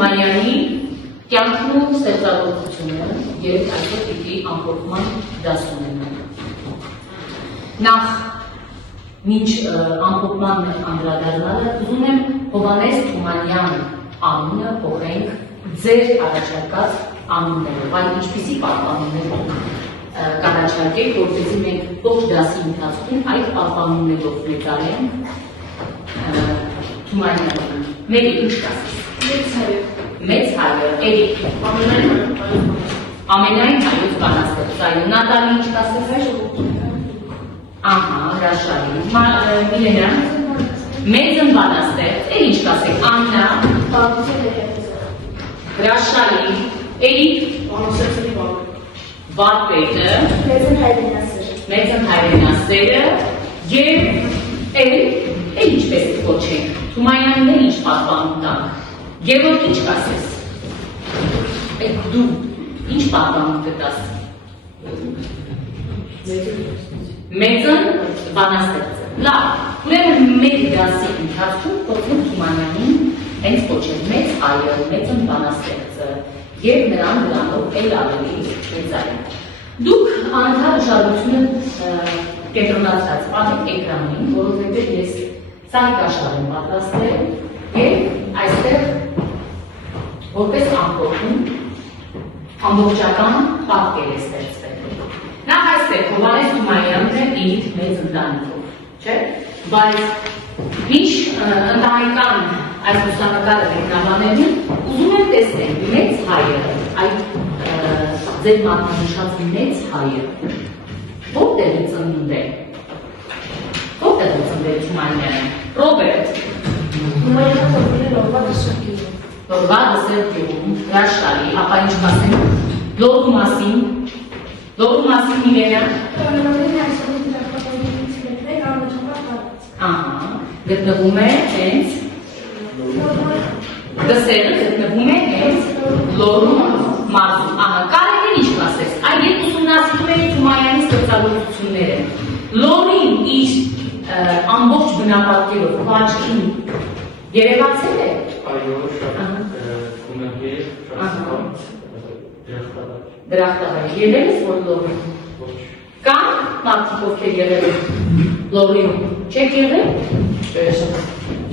Թումանյանի կյանքն ու ստեղծագործությունը և այսօր պիտի ամփոփման դաս ունենան։ Նախ մինչ ամփոփման անդրադառնալը ուզում եմ Հովհաննես Թումանյան անունը փոխենք ձեր առաջարկած անուններով, այլ ինչպիսի պահպանումներ կառաջարկեք, որպեսզի մենք ողջ դասի ընթացքում այդ պահպանումներով մեծարենք Թումանյանին։ Մերի ինչ կասես։ Մեծ հայր, Էրիկ։ Ամենայն հայոց բանաստեղծ, այո, Նատալի ինչ կասես այ։ Ահա, հրաշալի։ Միլենա, մեծն բանաստեղծ, էլ ինչ կասեք, Աննա, հրաշալի, Էրիկ, վարպետը, մեծն հայրենասերը, և էլ ինչպես կոչենք, Թումանյանին էլ ինչ պահպանում տանք, Գևորգ ինչ կասես, դու ինչ պահպանում կտաս, մեծն բանաստեղծը, լավ, ուրեմն մեկ դասի ընթացքում կոչենք Թումանյանին հենց կոչենք մեծ հայր, մեծն բանաստեղծը և նրան դրանով էլ ավելի մեծային։ Դուք անընդհատ ուշադրությունը կենտրոնացրած պահեք էկրանին, որովհետև ես սահիկ աշխարհ եմ պատրաստել և այստեղ որպես ամփոփում ամբողջական պատկեր է ստեղծվել։ Նախ այստեղ Հովհաննես Թումանյանն է իր մեծ ընտանիքով, չէ՞, բայց մինչ ընտանեկան այս լուսանկարը մեկնաբանելու ուզում եմ տեսնել մեծ հայը, այդ ձեր մատնանշած մեծ հայը, որտեղ է ծնունդ է, որտեղ է ծնվել Թումանյանը, Ռոբերտ, Լորվա Դսերկյուղում, հրաշալի, ապա ինչ կասենք, Լորու մասին Միլենա, գտնվում է հենց Դսերը գտնվում է հենց Լորու մարզում, կարելի ինչ կասես, այ երբ ուսումնասիրում եք Թումանյանի ստեղծագործությունները, Լորին իր ամբողջ բնապատկերով աչքին երևացել է։ Այո, շատ խումնագիր, շատ դրախտավայր։ Եղել ես որ Լորին։ Կան մարդիկ ովքեր եղել են Լորին։ Չեք եղել։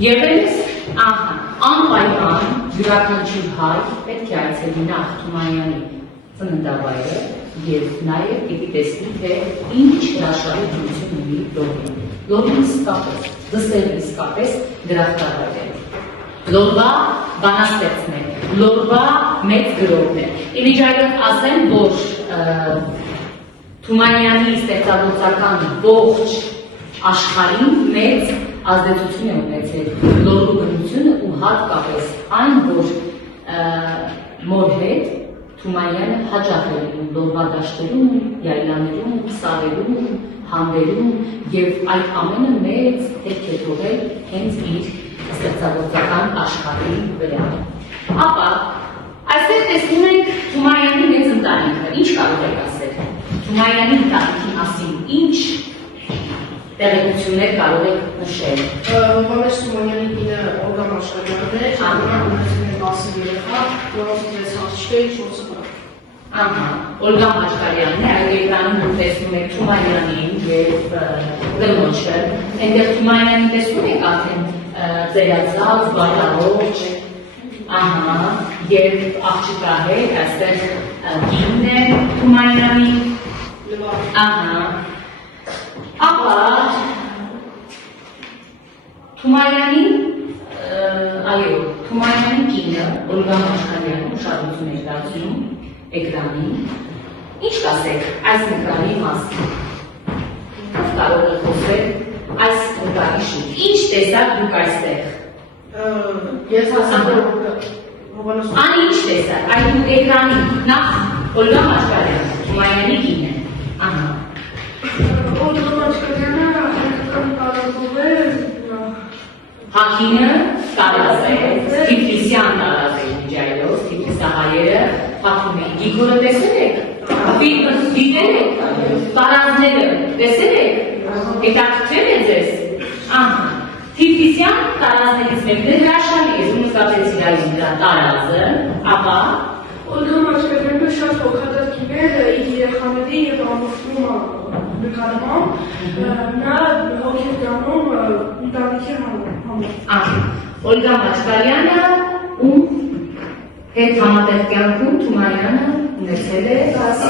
Եղել ես, անպայման յուրաքանչյուր հայ պետք է այցելի նախ Թումանյանի ծննդավայրը և նաև պիտի տեսնի, թե ինչ հրաշալի դրություն ունի Լորին։ Լորին իսկապես, Դսերը իսկապես դրախտավայր է։ Լորվա բանաստեղծն է, Լորվա մեծ գրողն է։ Իմիջայլոց ասեմ, որ Թումանյանի ստեղծագործական ողջ աշխարհին մեծ ազդեցություն է ունեցել Լորու բնությունը ու հատկապես այն, որ մոր հետ Թումանյանը հաճախ է լինում Լորվա դաշտերում, յայլաներում, սարերում, հանդերում և այդ ամենը մեծ հետք է թողել հենց իր ստեղծագործական աշխարհի վրա։ Ապա այստեղ տեսնում ենք Թումանյանի մեծ ընտանիքը, ինչ կարող եք ասել։ Թումանյանի ընտանիքի մասին ինչ տեղեկություններ կարող եք նշել։ Հովհաննես Թումանյանի կինը Օլգա Մաշկալյանն է, ունեցել է 10 երեխա, որոնցից 6 աղջիկներ, 4 տղա։ Օլգա Մաշկալյանն է, այդ էկրանում դուք տեսնում եք Թումանյանին և Լմոչը, այնտեղ Թումանյանին տեսնում եք արդեն ծերացած, բառարոջ, և աղջիկա հետ, այստեղ կինն է Թումանյանի, ապա Թումանյանին, այո, Թումանյանի կինը, Օլգա Մաշկալյանը ուշադրություն է դարձնում էկրանին, ինչ կասեք այս նկարի մասին, ով կարող է խոսել այս նկարի շուրջ, ինչ տեսակ դուք այստեղ։ Ես հասակ Անի ինչ տեսակ, այդ դուք էկրանին, նախ Օլգա Մաշկալյանը, Թումանյանի կինը, Օլգա Մաշկալյանը տարածով է, Հակինը տարած է, Թիֆլիսյան տարած է միջայլոց, Թիֆլիսահայերը հակում էին, Գիգորը տեսել եք, դիտել եք, տարածները տեսել եք, հետաքրքրել է ձեզ, Թիֆլիսյան տարազներից մեկն է հրաշալի է, ու նկատեց իրային դրա տարազը, ապա Ոլգա Մաշկալյանը շատ հոգատար իր երեխաների և ամուսնու նկարմամբ, նա հոգ էր գանում ընտանիքի համար։ Ոլգա Մաշկալյանը ում հետ համատեղ կյանքում Թումանյանը ունեցել է 10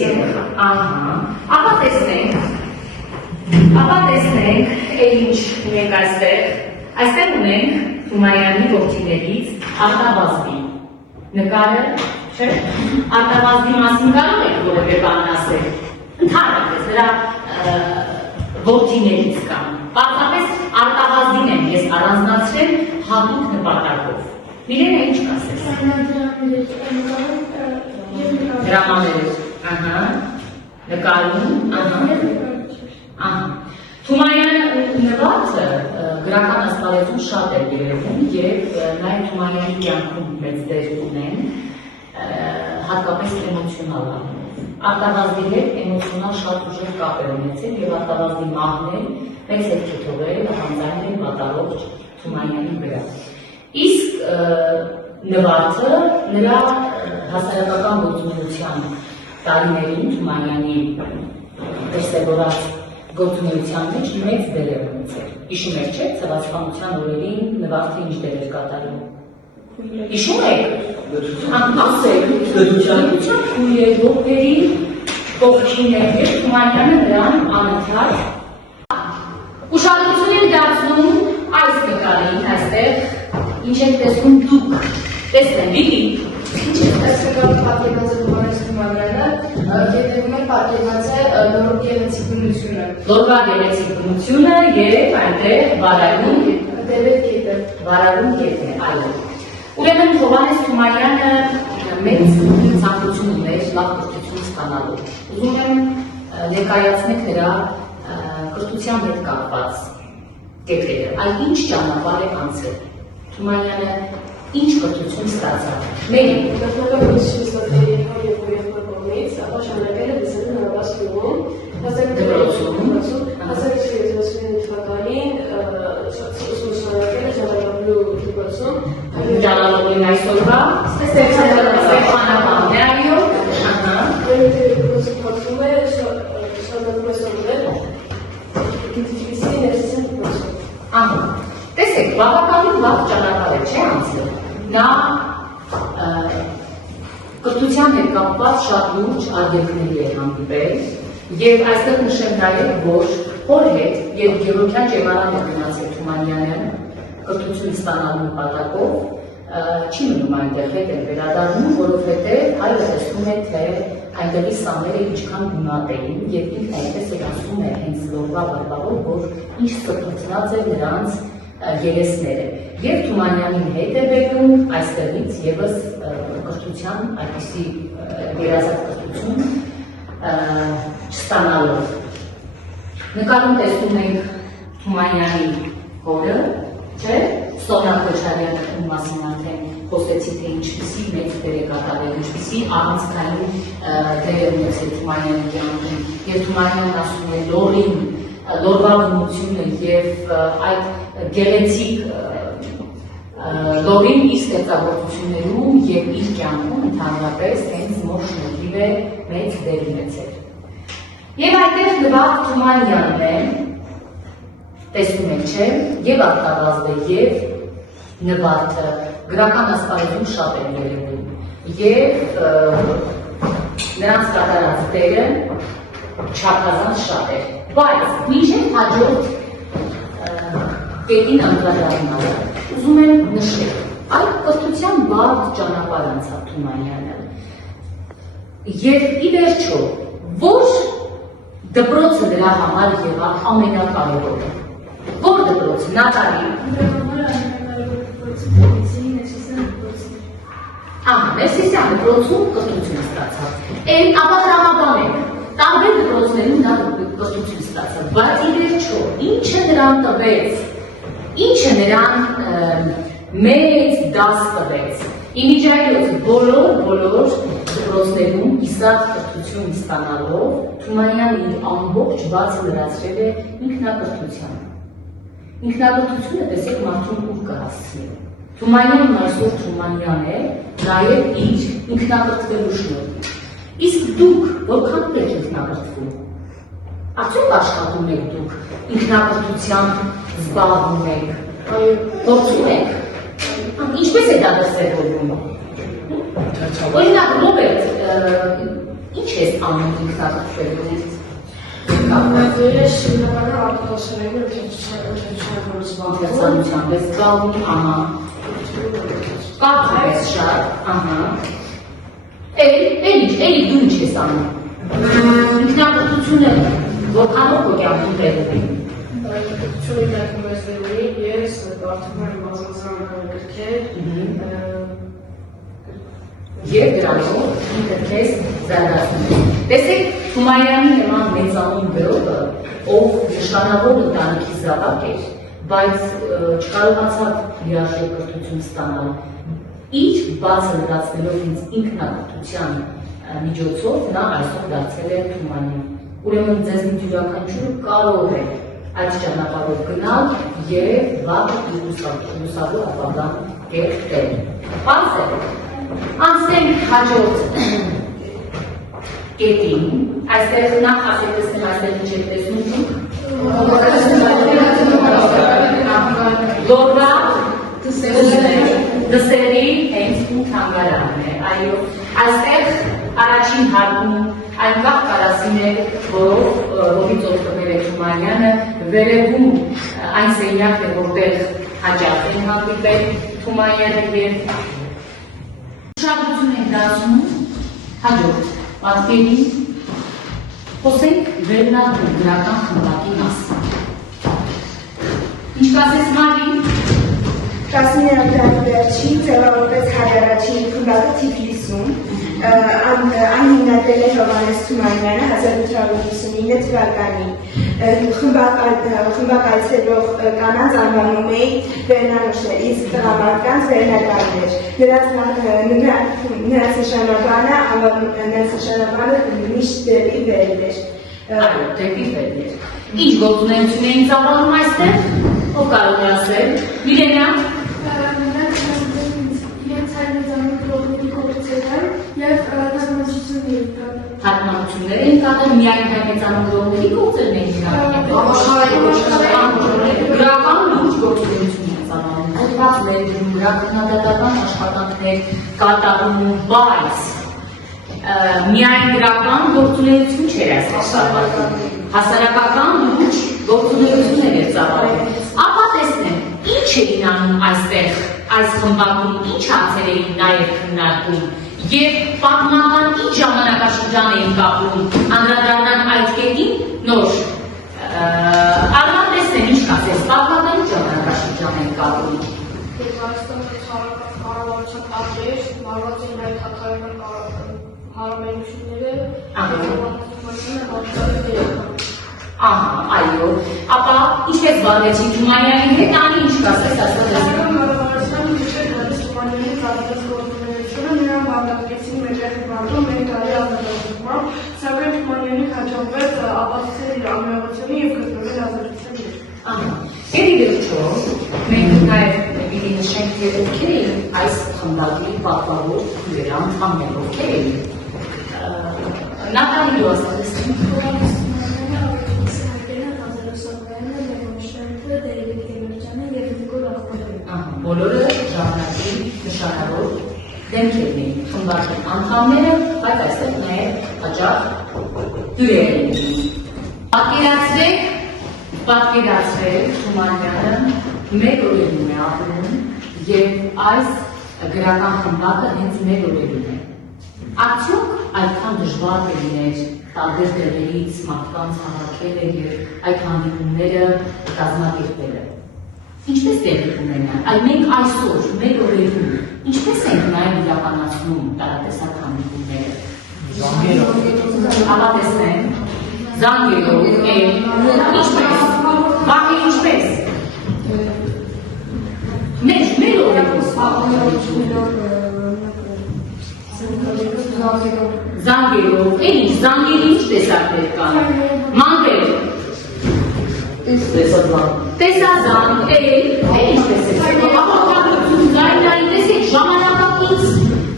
երեխա։ Ապա տեսնենք, ինչ ունենք այստեղ ունենք Թումանյանի որդիներից Արտավազդի նկարը, չէ՞, Արտավազդի մասին կարող եք որևէ բան ասել, ընդհանրապես նրա որդիներից կան, պարզապես Արտավազդին եմ ես առանձնացրել հատուկ նպատակով, Միլենա ինչ կասես։ Դրամաներով, նկարում, Թումանյանը նվազը գրական ասպարեզում շատ է երևում և նաև Թումանյանի կյանքում մեծ դեր ունեն, հատկապես էմոցիոնալ առումով։ Արտավազդի հետ էմոցիոնալ շատ ուժեղ կապ է ունեցել և Արտավազդի մահն է մեծ հետք է թողել հանձնային վատառողջ Թումանյանի վրա։ Իսկ նվազը նրա հասարակական գործունեության տարիներին Թումանյանի դրսևորած գործունեության մեջ մեծ դեր է ունեցել։ Հիշում եք, չէ՞, ցեղասպանության օրերին նվազը ինչ դեր էր կատարում։ Հիշում եք։ Ասեք, դրության քույր ողբերի կողքին էր եւ Թումանյանը նրան անընդհատ ուշադրություն են դարձնում այս նկարին, այստեղ ինչ եք տեսնում դուք։ Տեսնեմ, Վիլի։ Ինչ է տեսական պատկերված է Թումանյանի Թումանյանը, հետևում է պատկերված է նոր գեղեցիկությունը։ Լորվա գեղեցիկությունը եւ այնտեղ վարարում կետ է, այո։ Ուրեմն Հովհաննես Թումանյանը մեծ ցանկություն ուներ լավ կրթություն ստանալու։ Ուզում եմ ներկայացնել նրա կրթության հետ կապված կետերը, այլ ինչ ճանապարհ է անցել։ Թումանյանը ինչ կրթություն ստացավ։ Մերի Նախնական կրթություն ստացել երեխա և ուրեղնա կողմից, ապա շարունակել է դասել նորաբաց գյուղում, 1979 թվականին ուսումնասիրել է Ջալալօղլու դպրոցում, Ջալալօղլին այսօրվա Ստեփանավանն է, այո։ Որովհետև դպրոցը փոխվում է, շարունակում է ստանալ Թիֆլիսի ներսիսային դպրոցում։ Տեսեք, բավականին լավ ճանապարհ է, չէ՞ անցել։ Նա կրթության հետ կապված շատ լուրջ արգելքների է հանդիպել և այստեղ նշեմ նաև, որ հոր հետ և Գևորգյան Ճեմարան է գնացել Թումանյանը կրթություն ստանալու նպատակով, չի մնում այնտեղ հետ են վերադառնում, որովհետև հայրը տեսնում է, թե այնտեղի սաները ինչքան գունատ էին և ինքն այնպես էր ասում է հենց լորվա բարբառով, որ ինչ կրթությունած է նրանց երեսները և Թումանյանին հետ է բերում այստեղից ևս կրթության այդպիսի երազած կրթություն չստանալով։ Նկարում տեսնում ենք Թումանյանի հորը, չէ՞, Սոնա Քոչարյանը, ում մասին արդեն խոսեցի, թե ինչպիսի մեծ դեր է կատարել, ինչպիսի առանցքային դեր է ունեցել Թումանյանի կյանքում և Թումանյանն ասում է լորվա բնությունը և այդ գեղեցիկ լորին իր ստեղծագործություններում և իր կյանքում ընդհանրապես հենց նոր շնորհիվ է մեծ դեր ունեցել։ Եվ այդտեղ Լվագ Թումանյանն է, տեսնում եք, չէ, և Արտավազդը, և Նվարդը գրական ասպարեզում շատ են երևում և նրանց կատարած դերը չափազանց շատ էր, բայց մինչև հաջորդ կետին անդրադառնալը ուզում եմ նշել, այդ կրթության բարդ ճանապարհ անցավ Թումանյանը և ի վերջո որ դպրոցը նրա համար եղավ ամենակարևորը, որ դպրոցը, Նատալի Ներսիսյան դպրոցում կրթություն ստացավ, ապա տրամաբանեք, տարբեր դպրոցներում նա կրթություն ստացավ, բայց ի վերջո ինչը նրան տվեց, ինչը նրան մեծ դաս տվեց Իմիջայլոց բոլոր դպրոցներում իսատ կրթություն ստանալով Թումանյանն իր ամբողջ բացը լրացրել է ինքնակրթության։ Ինքնակրթությունը տեսեք մարդուն ուր կհասցնի։ Թումանյանն այսօր Թումանյան է նաև իր ինքնակրթվելու շնորհիվ։ Իսկ դուք որքան եք ինքնակրթվում։ Արդյոք աշխատում եք դուք ինքնակրթությամբ զբաղվում եք, գործում եք։ Ինչպես է դա դրսևորվում։ Օրինակ Ռոբերտ, ինչ ես անում ինքնակրթվելուց։ Ես շինարարը արտադրությունների ուտեսանությամբ զբաղվում, ահա։ Կարծում ես շատ, ահա։ Էլի դու ինչ ես անում։ Ինքնակրթությունը որքանով քո կյանքում տևում է։ Ինքնակրթությունը ներկայացնելու ես կարդում եմ բազմազան գրքեր, Եվ դրանով ինքը քեզ զարգացնում է։ Տեսեք, Թումանյանի նման մեծանուն գրողը, ով նշանավոր ընտանիքի զավակ էր, բայց չկարողացավ լիարժեք կրթություն ստանալ, իր բացը լրացնելով ինքնակրթության միջոցով նա այսօր դարձել է Թումանյան։ Ուրեմն ձեզ յուրաքանչյուրը կարող է այդ ճանապարհով գնալ եւ վաղ լուսավոր ապագան կերտել։ Պարզ է։ Անցնենք հաջորդ կետին, այստեղ նախ ասեք տեսնեմ այստեղ ինչ եք տեսնում Գորվա դսերի հենց ու թանգարանն է, այո, այստեղ առաջին հարկում այնքան կարասին է, որից օգտվել է Թումանյանը, վերևում այն սենյակն է, որտեղ հաճախ են հանդիպել Թումանյանը եւ Ուշադրություն ենք դարձնում հաջորդ պատկերին, խոսենք վերնագրում գրական խմբակի մասին։ Ինչ կասես Մարին։ 19-րդ դարի վերջին ձևավորվեց հայ-առաջին խմբակը Թիֆլիսում, այն հիմնադրել է Հովհաննես Թումանյանը 1859 թվականին։ Խմբակ այցելող կանանց անվանում էին վերնանուշներ, իսկ տղամարդկանց վերնագարներ։ Նրանց նշանաբանը միշտ դեպի վերն էր։ Այո, դեպի վերն էր։ Ինչ գործունեություն էին ծավալում այստեղ, ով կարող է ասել, Միլենա։ Թարգմանություններ են կատարում, միայն հայտնեցանում գրողների գործերն են գրական լուրջ գործունեություն են ծավալում, հոդվածներ, գրականադատական աշխատանքներ կատարում, բայց միայն գրական գործունեություն չէր այս ծավալում, հասարակական լուրջ գործունեություն էր ծավալում։ Ապա տեսնենք, ինչ էին անում այստեղ, այս խմբակում, ինչ հարցեր էին նաև քննարկում և պատմական ինչ ժամանակաշրջան էին կապում, անդրադառնանք այդ կետին նոր Արման տեսնեն ինչ կասես, պատմական ինչ ժամանակաշրջան էին կապում։ Հայաստանի կառավարության տարբեր մարզային հայկական հարաբերությունները Ահա, այո, ապա ինչպես զբաղվեցին Թումանյանի հետ, անի ինչ կասես այսօր Սակայն Թումանյանի հաջողվեց ապացուցել իր ամենավությունը և գտնվել ազատության մեջ։ Եվ վերջո, մենք նաև պիտի նշենք, թե ովքեր էին այս խմբակի պատվավոր քույրերը, անդամները, ովքեր էին։ Նատալի դու ասես։ Բոլորը ժամանակի նշանավոր դեմքերն էին, խմբակի անդամները, բայց այստեղ նաև հաճախ հյուրեր էին։ Պատկերացրեք Թումանյանը մեր օրերում է ապրում և այս գրական խմբակը հենց մեր օրերում է։ Արդյոք այդքան դժվար կլիներ տարբեր տեղերից մարդկանց հավաքելը և այդ հանդիպումները կազմակերպելը։ Ինչպես տեղի ունենան, այլ մենք այսօր մեր օրերում ինչպես ենք նաև իրականացնում տարատեսակ հանդիպումները։ Ապա տեսնենք, զանգերով, ինչպես, վաղի ինչպես։ Մեր օրերում Զանգերով, ինչ զանգերի ինչ տեսակներ կան։ Մանկեր։ Տեսազանգ, ինչ տեսեք։ Ապակապություն, զայնային տեսեք, ժամանակակից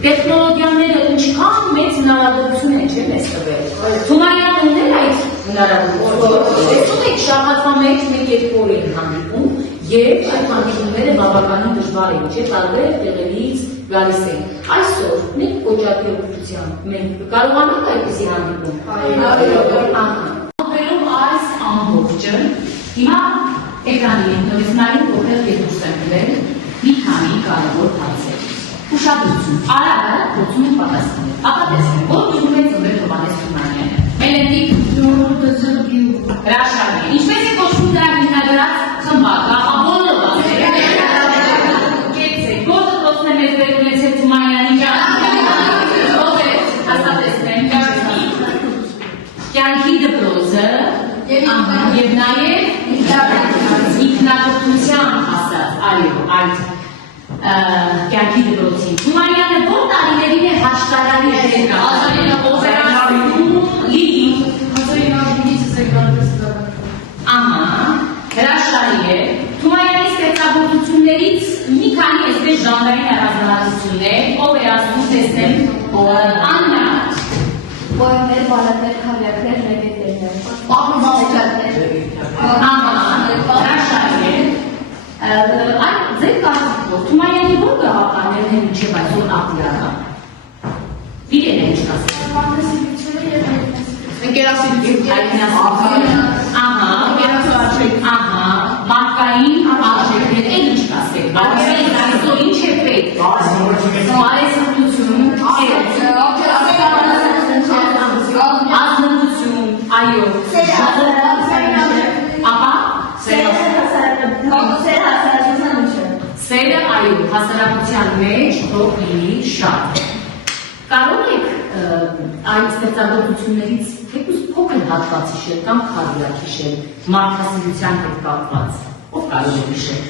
տեխնոլոգիաները ինչքան մեծ հնարավորություն են չէ մեզ տվել։ Թումանյան ուներ այդ հնարավորությունը։ Տեսնում եք շաբաթվա մեջ մեկ երկու օր են հանդիպում եւ այդ հանդիպումները բավականին դժվար են, չէ՞, տարբեր տեղերից գալիս են։ Այսօր մենք կոչակի օգնությամբ մենք կարողանանք այդպիսի հանդիպում։ Ապերով այս ամբողջը հիմա էկրանի են նորից նայում որտեղ ես դուրս եմ գնել մի քանի կարևոր հարցեր։ Ուշադրություն, արագ փորձում ենք պատասխանել։ Ապա տեսնենք, որ ուզում եք ծնվել Հովհաննես Թումանյանը։ Մելենտիկ հրաշալի։ Ինչպես է կոչվում դրա հիմնադրած խմբակը, ապա բոլորը կեցեք, որը խոսն է մեզ բերում ունեցել Թումանյանի կյանքի դպրոցը և նաև ինքնակրթության հասած, այո, այդ կյանքի դպրոցին։ Թումանյանը որ տարիներին է հաշտարարի դեր հրաշալի է։ Թումանյանի ստեղծագործություններից մի քանի այսպես ժանրային առանձնահատկություններ, ով է ասում տեսնեմ, Աննա Պոեմներ, բալադներ, քավյակներ, ռեգետերներ, հրաշալի է։ Այդ ձեր կարծիքով Թումանյանի որ գաղափարներն են մինչև այսօր ակտիվական։ Իրեն է ինչ կասել։ Մարդկային արժեքներ են ինչ կասել։ Այսօր ինչ է պետք։ Բարեսրտություն, ազնվություն, այո, ապա սերը, այո, հասարակության մեջ թող լինի շատ։ Կարող եք այդ ստեղծագործություններից թեկուզ փոքր հատված հիշել կամ քարյակ հիշել մարդասիրության հետ կապված։ Ով կարող է հիշել։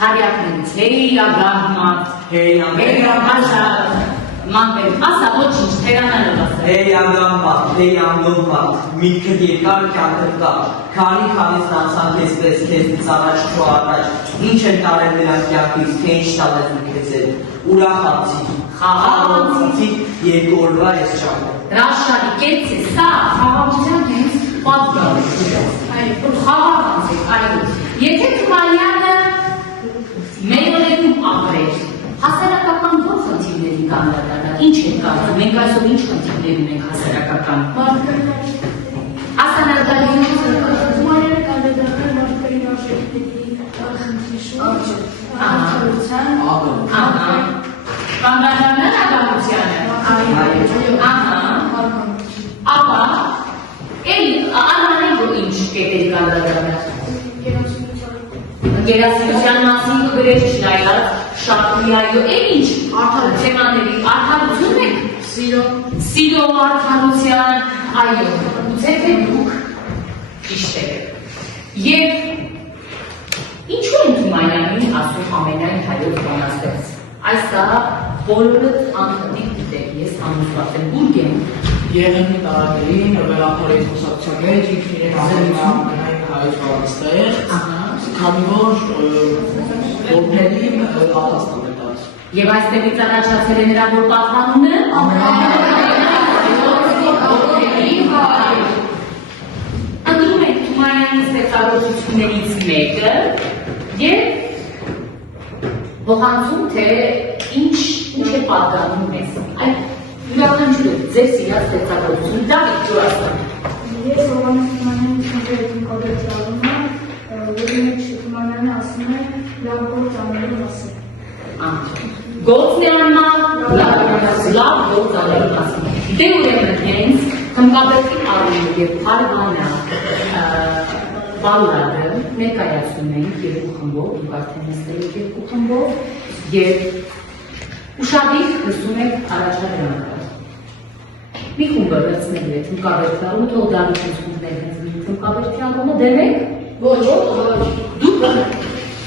Քարյակներից հեյագահմատ, հեյագահմատ, մանվեր, ասա ոչինչ, թերանալով ասա։ Հեյագահմատ, միտքդ երկար կյանքդ կա, քանի քանից նացան քեզպես քեզնից առաջ քո առաջ, ինչ են տարել նրանք կյանքից, թե ինչ տալես ու քեզել, ուրախացի, խաղաղացի երկու օրվա ես չափը։ Հրաշալի կեց է, սա խաղաղության հենց պատգավ է։ Խաղաղանց է, այո։ Եթե Թումանյանը մեր օրերում ապրեր, հասարակական որ խնդիրների կանդադարը, ինչ է կարծում, մենք այսօր ինչ խնդիրներ ունենք հասարակական։ Հասարակական Թումանյանը կանդադարներ մարդկային արժեքների Կանդադարներ ագահությանը։ Ապա, անանեն որ ինչ կետերի կանդադարներ։ Գերասիրության մասին գրեր չնայած, շապրի այո, ինչ թեմաների արդարություն եք, սիրո արդարության, այո, ուծե թե դուք ճիշտ եք։ Եվ ինչու են Թումանյանին ասում ամենայն հայոց բանաստեղծ։ Այս դա բոլորդ անխտիկ դիտեք, ես ամուսված եմ բուրգ եմ։ Եղեմի տարակերին վերապարեի խոսակցության մեջ ինքն իրեն ամենայն հայոց բանաստեղծ, քանի որ որբերին պատասխան է տալիս։ Եվ այստեղից առաջացել է նրա որ պատվանումը Անդրում եք Թումանյանի ստեղծագործություններից մեկը և բոխանցում, թե ինչ է պատկանում մեզ։ Այդ յուրաքանչյուրը ձեր սիրած ստեղծագործություն, Դավիթ Ջուրասյան։ Ես Հովհաննես Թումանյանի քննարկում կոդեցիալումը, որի մեջ Թումանյանը ասում է լավ գործ անելու մասին։ Գործն է անմալ, լավ գործ անելու մասին։ Դե ուրեմն հենց Թմկաբերդի առումով և Փարվանա բալլադը ներկայացնում ենք երկու խմբով, դուք արդեն նստել եք երկու խմբով և ուշադիր լսում եք առաջադրանքը։ Մի խումբը վերցնելու է Թմկաբերդի առումը, թող դառնություն խումբներ հենց Թմկաբերդի առումը, դեմ եք։ Ոչ, դուք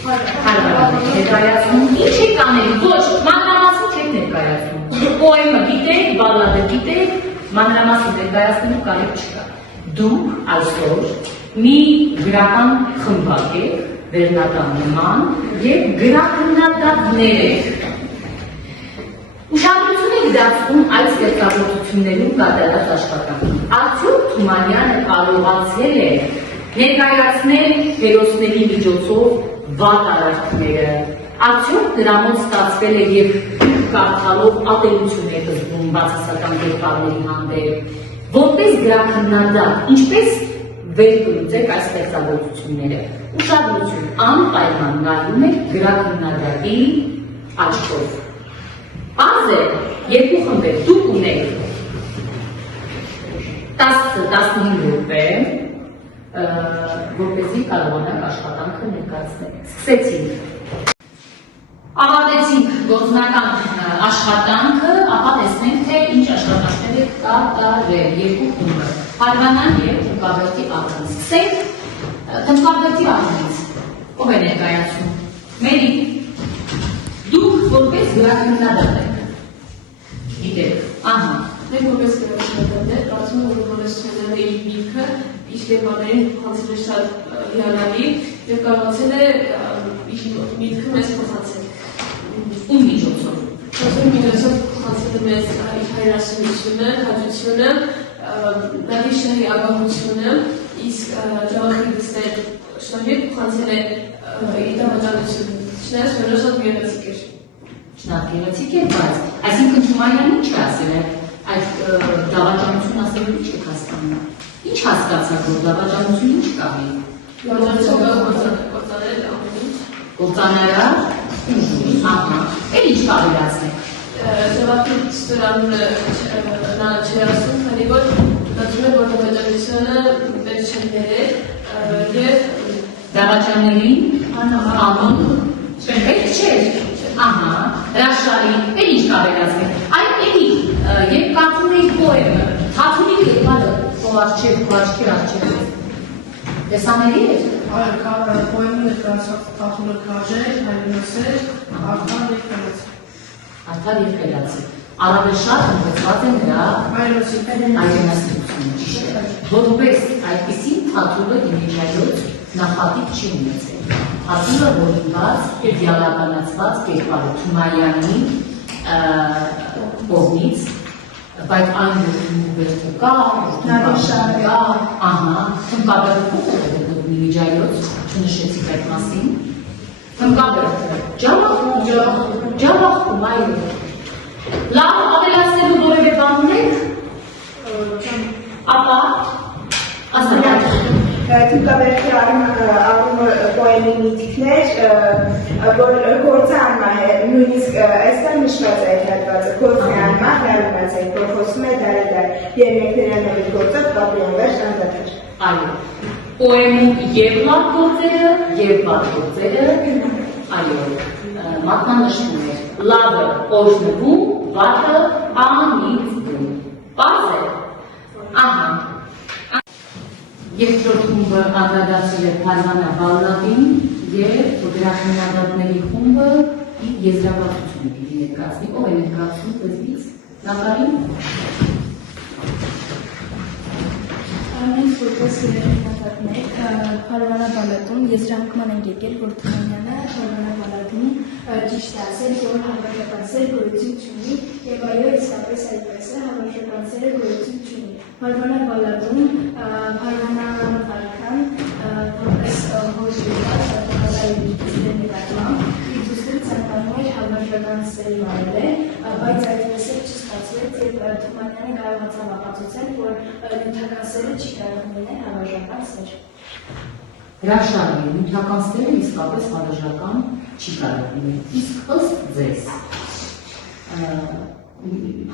ներկայացնում, ինչ եք անելու, ոչ, մանրամասն չեք ներկայացնում, պոեմը գիտեք, բալլադը ներկայացնելու կարիք չկա։ Դուք այսօր մի գրական խմբակ եք, վերնատան նման եւ գրաքննադատներ եք։ Ուշադրություն եք դարձնում այդ ստեղծագործություններում կատարած աշխատանքին։ Արդյոք Թումանյանը կարողացել է ներկայացնել հերոսների միջոցով վատ արարքները։ Արդյոք դրանով ստացվել է եւ կարդալով ատելություն է զգում բացասական կերպարների հանդեպ։ Որպես գրաքննադատ, ինչպես վեր կլուծեք այս ստեղծագործությունները։ Ուշադրություն, անպայման նայում եք գրաքննադատի աչքով։ Պարզ է, երկու խմբեր, դուք ունեք 10-15 րոպե, որպեսզի կարողանաք աշխատանքը ներկայացնել։ Սկսեցինք։ Ավարտեցինք գործնական աշխատանքը, ապա տեսնենք, թե ինչ աշխատանքներ եք կատարել երկու խումբը։ Պարվանան եւ Թմկաբերդի ակնից։ Սկսենք Թմկաբերդի ակնից։ Ով է ներկայացում։ Մերի, դուք որպես գրաքննադատ եք։ Գիտեք, ահա։ Մենք որպես գրականներ կարծում եմ, որ Հովհաննեսյանի միտքը իր կերպարներին փոխանցել է շատ հիանալի եւ կարողացել է իր միտքը մեզ փոխանցել։ Ում միջոցով։ Խոսում միջոցով փոխանցել է մեզ իր հայրասիրությունը, հաջությունը, նավիշների ագահությունը, իսկ ջավախիստներ շնորհիվ փոխանցել է իր դավաճանությունը։ Չնայած որ շատ գեղեցիկ էր։ Շատ գեղեցիկ է, բայց այսինքն Թումանյանը ինչ ասել է այդ դավաճանություն ասելու ինչ եք հասկանում։ Ինչ հասկացաք, որ դավաճանություն ինչ կանի։ Դավաճանությունը կործանել ամենից։ Կործաները, ահա, էլ ինչ կավելացնեք։ Զավակիստորանը նա չի ասում, քանի որ դատում է, որ դավաճանությունը պետք չեն ներել եւ Դավաճաններին անուն պետք չէր։ Ահա, հրաշալի, էլ ինչ կավելացնեք։ Այդ էլի, երբ կարդում էիք պոեմը, Թաթուլի կերպարը, ով աչքեր, տեսանելի էր։ պոեմը ներկայացավ Թաթուլը քաժե, հայրենասեր, արդար եւ խելացի։ Արդար եւ խելացի։ Առավել շատ ընդգծված է նրա հայրենասիրությունը, ճիշտ է։ Որպես այդպիսին Թաթուլը իմիջիայոց նախատիպ չի ունեցել։ Թաթուլը որինված իդեալականացված կերպար է Թումանյանի կողմից, բայց այն Թմկաբերդը կա, Թմկաբերդը կա, ահա, Թմկաբերդը ո՞ւր է գտնվում իմիջիայոց, չնշեցիք այդ մասին։ Թմկաբերդը ջավախում այո։ Լավ ավելացնելու որևէ բան ունեք, ապա ասենք Թմկաբերդի առումը պոեմի միտքներ, որ գործը անմահ է, նույնիսկ այստեղ նշված է այդ հատվածը, գործը անմահ, հրավիրված է, որ խոսում է դարի-դար, երմեկներյանների գործը կապրիոն վերջ անդադար։ այո, պոեմում և լավ գործերը, և վատ գործերը, այո, մատնանշվում էր, լավը օրհնվում, վատը անիծվում։ Պարզ է, ահա, երկրորդ խումբը անդրադարձել է Փարվանա Բալլադին և գրաքննադատների խումբը եզրակացություն պիտի ներկայացնի, ով է ներկայացնում ձեզնից, Նատալին։ Մենք որպես գրաքննադատներ Փարվանա Բալլադում եզրանկման ենք եկել, որ Թումանյանը Փարվանա Բալլադում ճիշտ է ասել, որ հավաքական սեր գոյություն չունի, եւ այո, իսկապես այդպես է, հավաքական սերը գոյություն չունի։ Փարվանա Բալլադում Փարվանա արքան որպես հորժիկած պատահարների նկատմամբ իր դուստրի ցանկանում էր հավաքական սեր վայելել, բայց այդպես էլ չստացվեց եւ Թումանյանը կարողացավ ապացուցել, որ նյութական սերը չի կարող լինել հավաքական սեր։ Հրաշալի է, նյութական սերը իսկապես հավաքական չի կարող լինել, իսկ ըստ ձեզ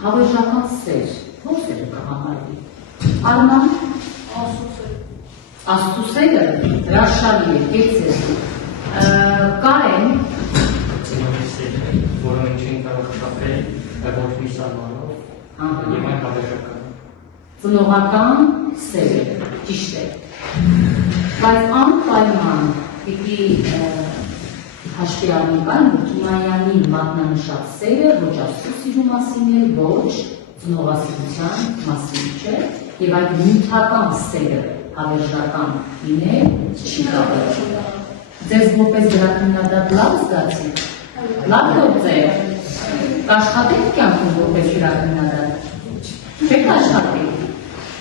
հավաքական սեր, ո՞ր սերը կհամարվի։ Արման, Աստծո սերը, հրաշալի է, կեցեր, Կարեն, որը մենք չենք կարող շփվել ոչ մի սահմանով եւ այն հավաքական։ ծնողական սեր, ճիշտ է, բայց անպայման պիտի հաշվի առնենք այն, որ Թումանյանի մատնանշած սերը ոչ Աստծո սիրո մասին է, ոչ ծնողասիրության մասին չէ, եւ այդ նյութական սերը հավերժական լինել չի կարող։ Ձեզ որպես գրաքննադատ լավ զգացիք, լավ գործ է, կաշխատեք կյանքում որպես գրաքննադատ, չեք աշխատեք,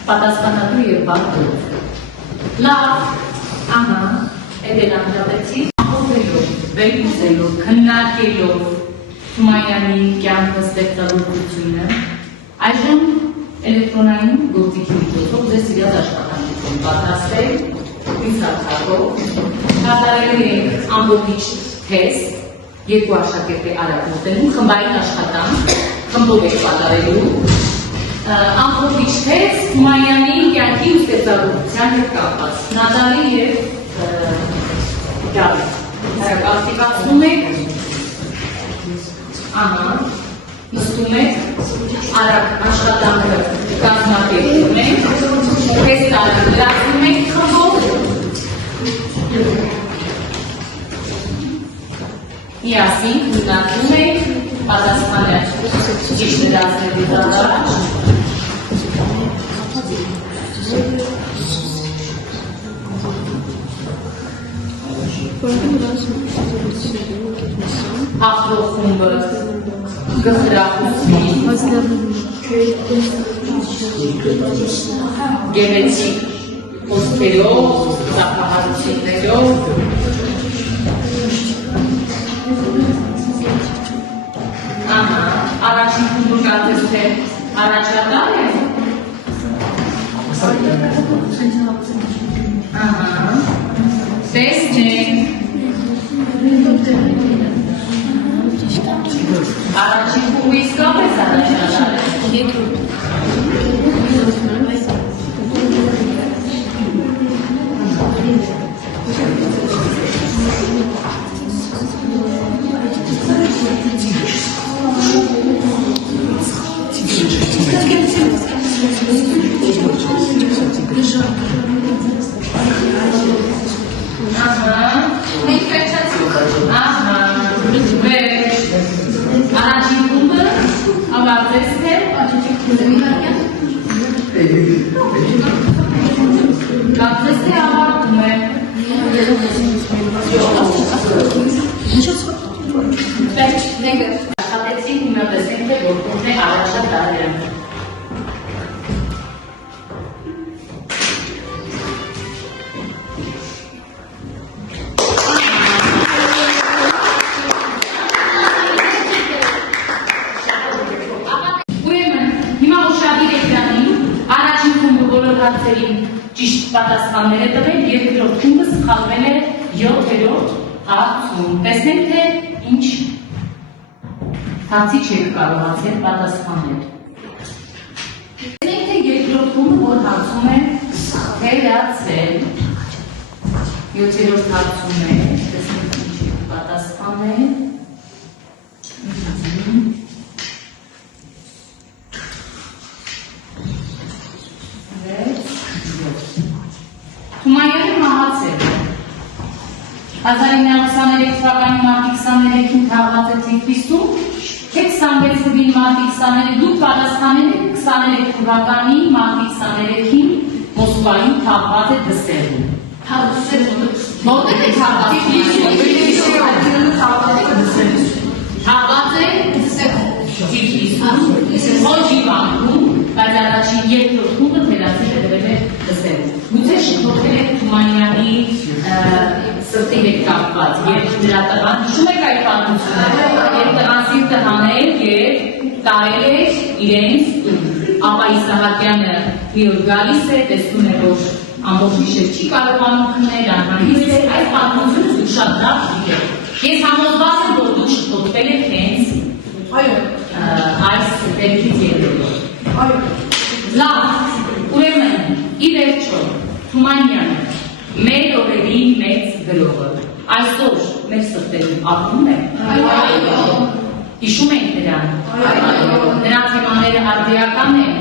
պատասխանատու եւ բարդ գործ։ Լավ, ահա, էդ անջատեցի, ախոթելով, վերլուծելով, քննարկելով Թումանյանի կյանքը ստեղծագործությունը, այժմ էլեկտրոնային գործիքի միջոցով ձեզ իրաց աշխատանքություն պատրաստել, իսարցակով, կատարելու ենք ամբողջ թեստ, երկու աշակերտի արագոտելու, խմբային աշխատանք, խմբով եք պատարելու, ամբողջ թեստ Թումանյանի կյանքի ու ստեղծագործության հետ կապված, Նատալի և Դավիթ, կազմակերպում եք, ահա, նստում եք, արագ աշխատանքը կազմակերպում եք, թեստ արագ լրացնում եք խմբով, միասին քննարկում եք, պատասխանը ճիշտ դարձնելուց առաջ, Ախրող խումբը գխրախուսի, գեղեցիկ խոսքերով, ծափահարություններով, ահա, առաջին խումբը կարծես թե առաջատար է, ահա, տեսնենք, առաջին խումբը իսկապես առաջատար է, ճիշտ պատասխաններ է տվել, երկրորդ խումբը սխալվել է 7-րդ հարցում։ Տեսնենք, թե ինչ հարցի չեք կարողացել պատասխանել։ Տեսնենք, թե երկրորդ խումբը որ հարցում է թերացել 7-րդ հարցում է, տեսնենք ինչ եք պատասխանել։ Թումանյանը մահացել է։ 1923 թվականի մարտի 23-ին թաղված է Թիֆլիսում, թե 26 թվականի մարտի 23-ին դուք պատասխանել եք 23 թվականի մարտի 23-ին Մոսկվայում թաղված է Դսեղում։ Որտե՞ղ է թաղված։ Թաղված է Թիֆլիսում, ոչ Իվանում, բայց առաջին երկրորդ խումբը թերացել է դրել է Դսեղում։ Գուցե շփոթել եք Թումանյանի սրտի հետ կապված, երբ նրա տղան հիշում եք այդ պատմությունը, երբ տղան սիրտը հանել եւ տարել է իրենց տուն, ապա Իսահակյանը մի օր գալիս է, տեսնում է, որ ամբողջ գիշեր չի կարողանում քնել, անհանգիստ է, այդ պատմությունը դուք շատ լավ գիտեք։ Ես համոզված եմ, որ դուք շփոթվել եք հենց այս դեպքից ելնելով։ Լավ, ուրեմն, ի վերջո, Թումանյանը մեր օրերի մեծ գրողը, այսօր մեր սրտերում ապրում է։ Հիշում ենք նրան։ Նրա թեմաները արդիական են։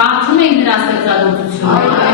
Կարդում ենք նրա ստեղծագործությունը։